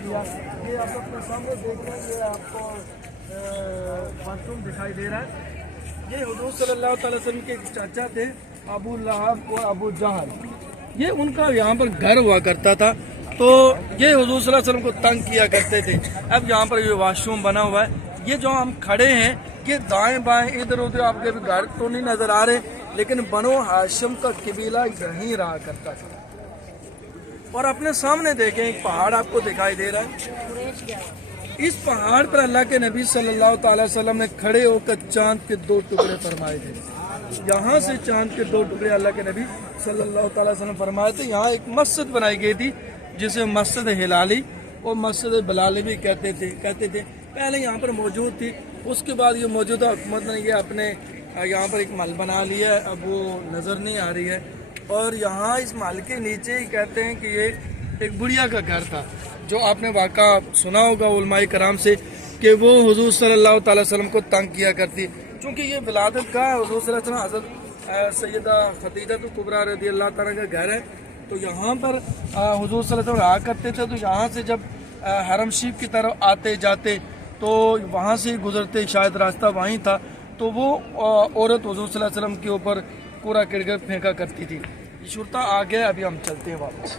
किया। ये आप अपने सामने देख रहे हैं, ये आपको बाथरूम दिखाई दे रहा है। ये हुजूर सल्लल्लाहु अलैहि वसल्लम के चाचा थे, अबू लहब और अबू जहल। ये उनका यहाँ पर घर हुआ करता था, तो ये हुजूर सल्लल्लाहु अलैहि वसल्लम को तंग किया करते थे। अब यहाँ पर ये वॉशरूम बना हुआ है, ये जो हम खड़े हैं, ये दाएं बाएं इधर उधर आपके घर तो नहीं नजर आ रहे, लेकिन बनो हाशिम का कबीला यहीं रहा करता था। और अपने सामने देखें, एक पहाड़ आपको दिखाई दे रहा है। इस पहाड़ पर अल्लाह के नबी सल्लल्लाहु अलैहि वसल्लम ने खड़े होकर चांद के 2 टुकड़े फरमाए थे। यहाँ से चांद के 2 टुकड़े अल्लाह के नबी सल्लल्लाहु अलैहि वसल्लम फरमाए थे। यहाँ एक मस्जिद बनाई गई थी जिसे मस्जिद हिलाली और मस्जिद बिलाली भी कहते थे। पहले यहाँ पर मौजूद थी, उसके बाद ये मौजूदा हुकूमत ने ये अपने यहाँ पर एक महल बना लिया है, अब वो नज़र नहीं आ रही है। और यहाँ इस महल के नीचे ही कहते हैं कि ये एक बुढ़िया का घर था, जो आपने वाक़ा सुना होगा उलमाए कराम से कि वो हुजूर सल्लल्लाहु अलैहि वसल्लम को तंग किया करती। चूँकि ये विलादत का हुजूर सल्लल्लाहु अलैहि वसल्लम हज़रत सैयदा खदीजा कुबरा रज़ी अल्लाह तआला का घर है, तो यहाँ पर हुजूर सल्लल्लाहु अलैहि वसल्लम रहा करते थे। तो यहाँ से जब हरम शरीफ की तरफ आते जाते तो वहाँ से गुजरते, शायद रास्ता वहीं था, तो वो औरत हुजूर सल्लल्लाहु अलैहि वसल्लम के ऊपर कूड़ा करकट फेंका करती थी। शुरता आ गया, अभी हम चलते हैं वापस।